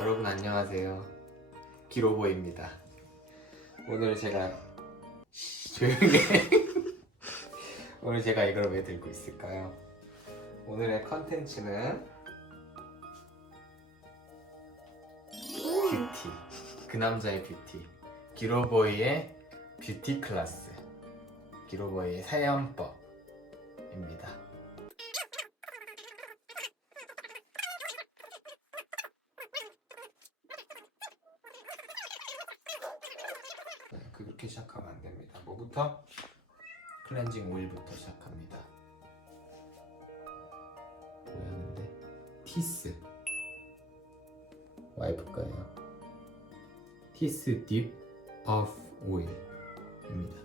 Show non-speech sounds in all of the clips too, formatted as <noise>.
여러분 안녕하세요. 기로보입니다. 오늘 제가 씨, 조용히 해. <laughs> 오늘 제가 이걸 왜 들고 있을까요? 오늘의 컨텐츠는 뷰티. 그 남자의 뷰티. 기로보이의 뷰티 클래스. 기로보이의 사연법입니다. 네, 그렇게 시작하면 안 됩니다. 뭐부터? 클렌징 오일부터 시작합니다. 뭐야 근데? 티스 와이프 거예요. 티스 딥 오프 오일입니다.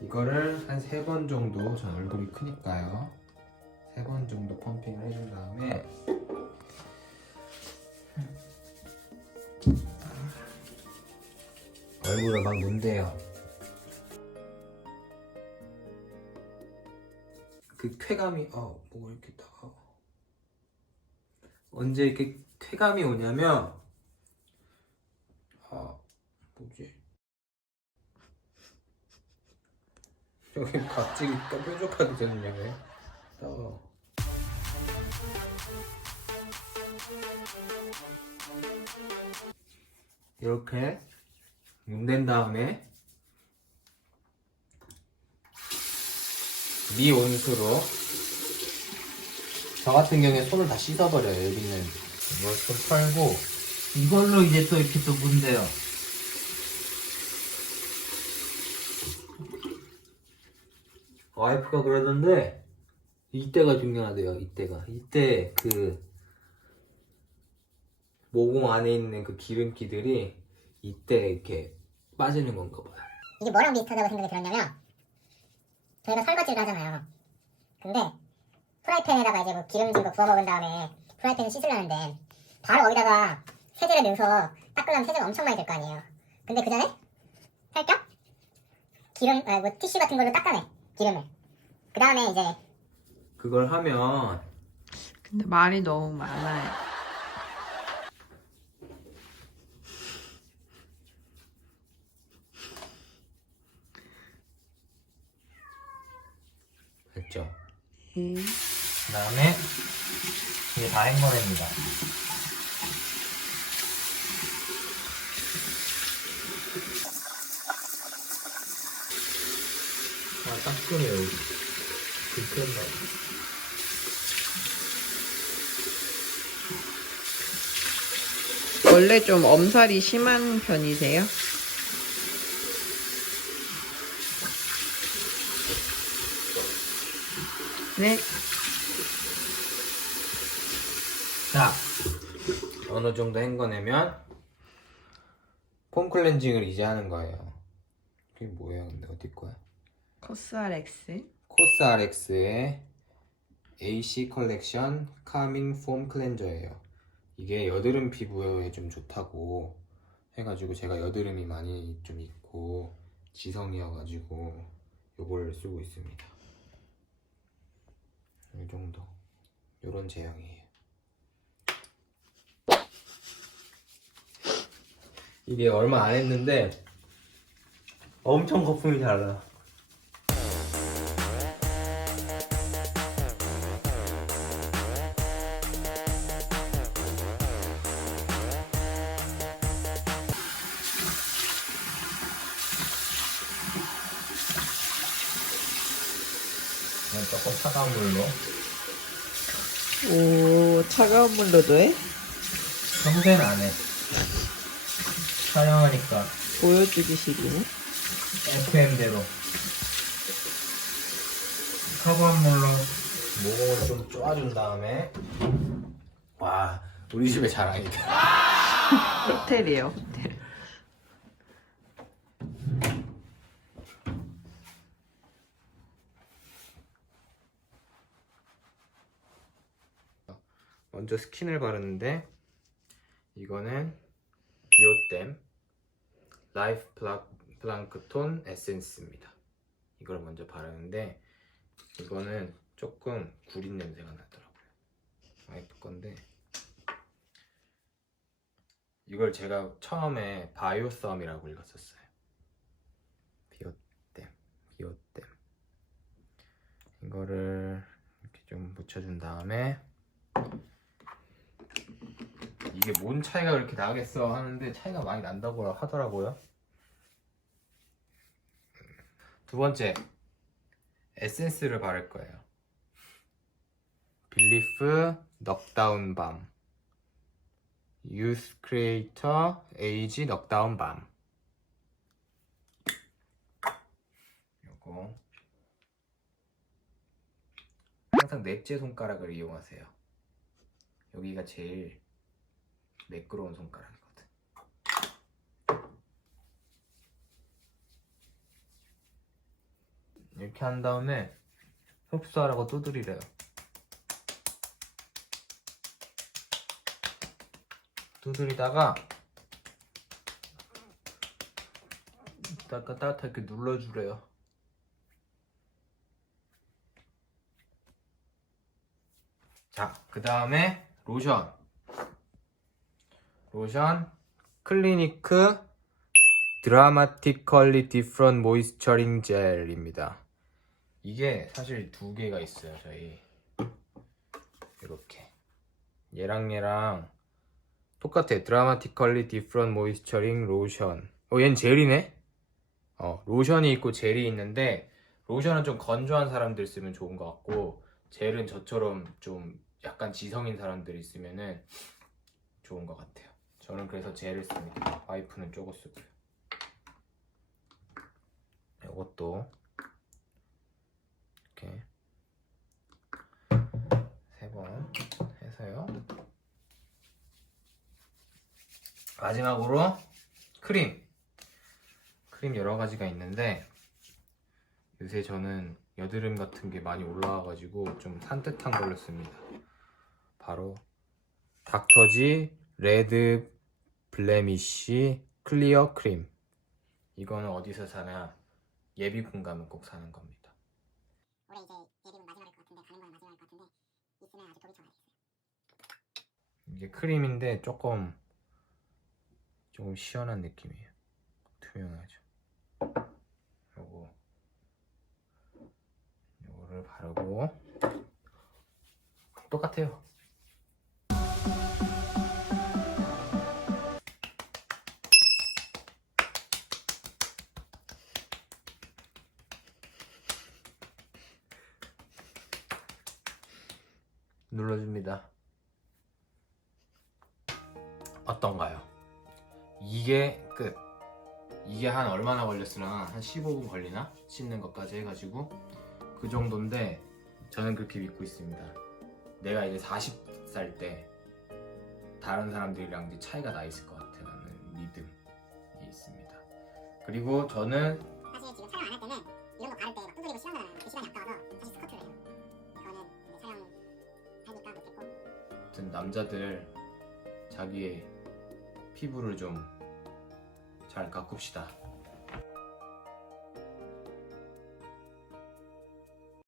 이거를 한 세 번 정도 전 얼굴이 크니까요. 세 번 정도 펌핑을 해준 다음에 얼굴을 막 문대요. 그 쾌감이 어 뭐가 이렇게 따가워. 언제 이렇게 쾌감이 오냐면 아 뭐지? 여기 갑자기 또 뾰족하게 되느냐 왜? 따가워. 이렇게 문댄 다음에 미온수로 저 같은 경우에 손을 다 씻어버려요 여기는. 이걸 좀 털고 이걸로 이제 또 이렇게 또 문대요. 와이프가 그러던데 이때가 중요하대요 이때가. 이때 그 모공 안에 있는 그 기름기들이 이때 이렇게 빠지는 건가 봐요 이게 뭐랑 비슷하다고 생각이 들었냐면 저희가 설거지를 하잖아요. 근데 프라이팬에다가 이제 뭐 기름진 거 구워 먹은 다음에 프라이팬을 씻으려는데 바로 거기다가 세제를 넣어서 닦으려면 세제가 엄청 많이 들 거 아니에요. 근데 그 전에 살짝 기름, 아, 뭐 티슈 같은 걸로 닦아내 기름을. 그 다음에 이제 그걸 하면 근데 말이 너무 많아요. 됐죠 음. 그 다음에 이게 다 헹궈냅니다. 아, 따끔해요. 불편다. 원래 좀 엄살이 심한 편이세요? 네. 자, 어느 정도 헹궈내면 폼 클렌징을 이제 하는 거예요. 그게 뭐예요, 근데 어디 거야? 코스알엑스. 코스RX의 AC 컬렉션 카밍 폼 클렌저예요. 이게 여드름 피부에 좀 좋다고 해가지고 제가 여드름이 많이 좀 있고 지성이어가지고 요걸 쓰고 있습니다. 이 정도. 요런 제형이에요. 이게 얼마 안 했는데 엄청 거품이 잘 나. 조금 차가운 물로 오, 차가운 물로도 해? 평소에는 안 해. 촬영하니까 보여주기 식이네. FM대로 차가운 물로 목을 좀 쪼아준 다음에 와 우리 집의 자랑이다. 호텔이에요, 호텔. 먼저 스킨을 바르는데 이거는 디오댐 라이프 플랑크톤 에센스입니다. 이걸 먼저 바르는데 이거는 조금 구린 냄새가 나더라고요. 와이프 건데 이걸 제가 처음에 바이오썸이라고 읽었었어요. 비오댐, 비오댐. 이거를 이렇게 좀 묻혀준 다음에 이게 뭔 차이가 그렇게 나겠어 하는데 차이가 많이 난다고 하더라고요. 두 번째 에센스를 바를 거예요. 빌리프 넉다운 밤 유스 크리에이터 에이지 넉다운 밤 요거 항상 넷째 손가락을 이용하세요. 여기가 제일 매끄러운 손가락이거든. 이렇게 한 다음에 흡수하라고 두드리래요. 두드리다가 따뜻하게 눌러주래요. 자, 그 다음에 로션. 로션 클리니크 드라마티컬리 디프런 모이스처링 젤입니다. 이게 사실 두 개가 있어요, 저희. 이렇게. 얘랑 얘랑 똑같아. 드라마티컬리 디프런 모이스처링 로션. 어, 얘는 젤이네? 어, 로션이 있고 젤이 있는데, 로션은 좀 건조한 사람들 쓰면 좋은 것 같고, 젤은 저처럼 좀 약간 지성인 사람들이 쓰면은 좋은 것 같아요. 저는 그래서 젤을 씁니다. 와이프는 쪼고 쓰고요. 이것도 이렇게 세 번 해서요. 마지막으로 크림. 크림 여러 가지가 있는데 요새 저는 여드름 같은 게 많이 올라와가지고 좀 산뜻한 걸로 씁니다. 바로 닥터지 레드 블레미쉬 클리어 크림. 이거는 어디서 사나 예비군 가면 꼭 사는 겁니다. 올해 이제 예비군 마지막일 것 같은데 가는 건 마지막일 것 같은데 있으면 아주 독이 좋아야겠어요. 이게 크림인데 조금 조금 시원한 느낌이에요. 투명하죠. 요거 요거를 바르고 똑같아요. 눌러줍니다. 어떤가요? 이게 끝. 이게 한 얼마나 걸렸으나 한 15분 걸리나? 씻는 것까지 해가지고 그 정도인데 저는 그렇게 믿고 있습니다. 내가 이제 40살 때 다른 사람들이랑 이제 차이가 나 있을 것 같아라는 믿음이 있습니다. 그리고 저는 아무튼 남자들 자기의 피부를 좀 잘 가꿉시다.